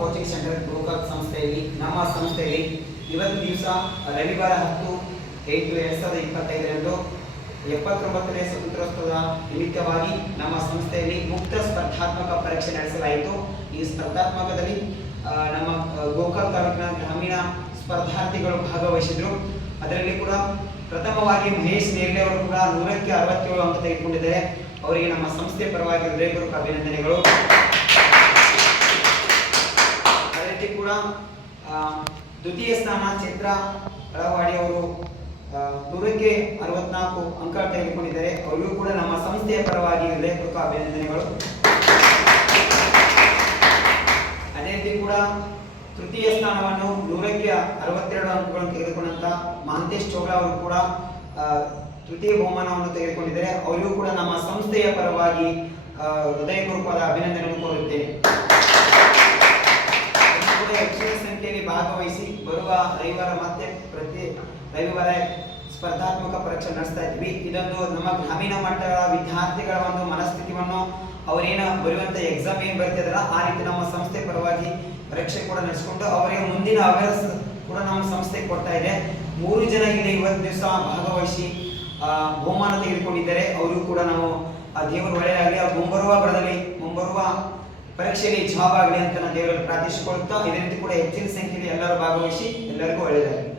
Coaching centre Gokak ಸಂಸ್ಥೆಯಲ್ಲಿ, ನಮ್ಮ ಸಂಸ್ಥೆಯಲ್ಲಿ ಇವತ್ತು ದಿವಸ ರವಿವಾರ ಹತ್ತು, ಎಂಟು, ಎರಡ್ ಸಾವಿರದ ಇಪ್ಪತ್ತೈದರಂದು ಎಪ್ಪತ್ತೊಂಬತ್ತನೇ ಸ್ವತಂತ್ರೋತ್ಸವದ ನಿಮಿತ್ತವಾಗಿ ನಮ್ಮ ಸಂಸ್ಥೆಯಲ್ಲಿ ಮುಕ್ತ ಸ್ಪರ್ಧಾತ್ಮಕ ಪರೀಕ್ಷೆ ನಡೆಸಲಾಯಿತು. ಈ ಸ್ಪರ್ಧಾತ್ಮಕದಲ್ಲಿ ನಮ್ಮ ಗೋಕಾಕ್ ತಾಲೂಕಿನ ಗ್ರಾಮೀಣ ಸ್ಪರ್ಧಾರ್ಥಿಗಳು ಭಾಗವಹಿಸಿದ್ರು. ಅದರಲ್ಲಿ ಕೂಡ ಪ್ರಥಮವಾಗಿ ಮಹೇಶ್ ನೇರ್ಲೆ ಅವರು ಕೂಡ ನೂರಕ್ಕೆ ಅರವತ್ತೇಳು ಅಂಕ ತೆಗೆದುಕೊಂಡಿದ್ದಾರೆ. ಅವರಿಗೆ ನಮ್ಮ ಸಂಸ್ಥೆ ಪರವಾಗಿ ಹೃದಯಪೂರ್ವಕ ಅಭಿನಂದನೆಗಳು ಅದೇ ರೀತಿ ಕೂಡ ದ್ವಿತೀಯ ಸ್ಥಾನ ಚಿತ್ರ ಅಳವಾಡಿ ಅವರು ನೂರಕ್ಕೆ ಅರವತ್ನಾಲ್ಕು ಅಂಕ ತೆಗೆದುಕೊಂಡಿದ್ದಾರೆ. ಅವರಿಗೂ ಕೂಡ ನಮ್ಮ ಸಂಸ್ಥೆಯ ಪರವಾಗಿ ಹೃದಯಪೂರ್ವಕ ಅಭಿನಂದನೆಗಳು. ಅದೇ ರೀತಿ ಕೂಡ ತೃತೀಯ ಸ್ಥಾನವನ್ನು ನೂರಕ್ಕೆ ಅರವತ್ತೆರಡು ಅಂಕಗಳನ್ನು ತೆಗೆದುಕೊಂಡಂತ ಮಹಂತೇಶ್ ಚೋಪ್ರಾ ಅವರು ಕೂಡ ತೃತೀಯ ಬಹುಮಾನವನ್ನು ತೆಗೆದುಕೊಂಡಿದ್ದಾರೆ. ಅವರಿಗೂ ಕೂಡ ನಮ್ಮ ಸಂಸ್ಥೆಯ ಪರವಾಗಿ ಹೃದಯಪೂರ್ವಕವಾದ ಅಭಿನಂದನೆಯನ್ನು ಕೋರುತ್ತೇನೆ ಇನ್ನು ಕೂಡ ಹೆಚ್ಚಿನ ಸಂಖ್ಯೆಯಲ್ಲಿ ಭಾಗವಹಿಸಿ ಬರುವ ರವಿವಾರ ಮತ್ತೆ ಪ್ರತಿ ರವಿವಾರ ಸ್ಪರ್ಧಾತ್ಮಕ ಪರೀಕ್ಷೆ ನಡೆಸ್ತಾ ಇದ್ವಿ ಇದೊಂದು ನಮ್ಮ ಗ್ರಾಮೀಣ ಮಟ್ಟದ ವಿದ್ಯಾರ್ಥಿಗಳ ಒಂದು ಮನಸ್ಥಿತಿಯನ್ನು ಅವರೇನ ಬರೆಯುವಂತ ಎಕ್ಸಾಮ್ ಏನು ಬರ್ತಿದಾರ ಆ ರೀತಿ ನಮ್ಮ ಸಂಸ್ಥೆ ಪರವಾಗಿ ಪರೀಕ್ಷೆ ಕೂಡ ನಡೆಸಿಕೊಂಡು ಅವರಿಗೆ ಮುಂದಿನ ಅವೇರ್ನೆಸ್ ಕೂಡ ನಮ್ಮ ಸಂಸ್ಥೆ ಕೊಡ್ತಾ ಇದೆ. ಮೂರು ಜನ ಇಲ್ಲಿ ಇವತ್ತು ದಿವಸ ಭಾಗವಹಿಸಿ ಬಹುಮಾನ ತೆಗೆದುಕೊಂಡಿದ್ದಾರೆ. ಅವರು ಕೂಡ ನಾವು ಆ ದೇವರು ಒಳ್ಳೆಯದಾಗಲಿ ಆ ಮುಂಬರುವ ಬರದಲ್ಲಿ ಮುಂಬರುವ ಪರೀಕ್ಷೆಯಲ್ಲಿ ಜಾಬ್ ಆಗಲಿ ಅಂತ ನಾನು ದೇವರಲ್ಲಿ ಪ್ರಾರ್ಥಿಸಿಕೊಳ್ಳುತ್ತಾ ಇದೇ ರೀತಿ ಕೂಡ ಹೆಚ್ಚಿನ ಸಂಖ್ಯೆಯಲ್ಲಿ ಎಲ್ಲರೂ ಭಾಗವಹಿಸಿ ಎಲ್ಲರಿಗೂ ಒಳ್ಳೆಯದಾಗಲಿ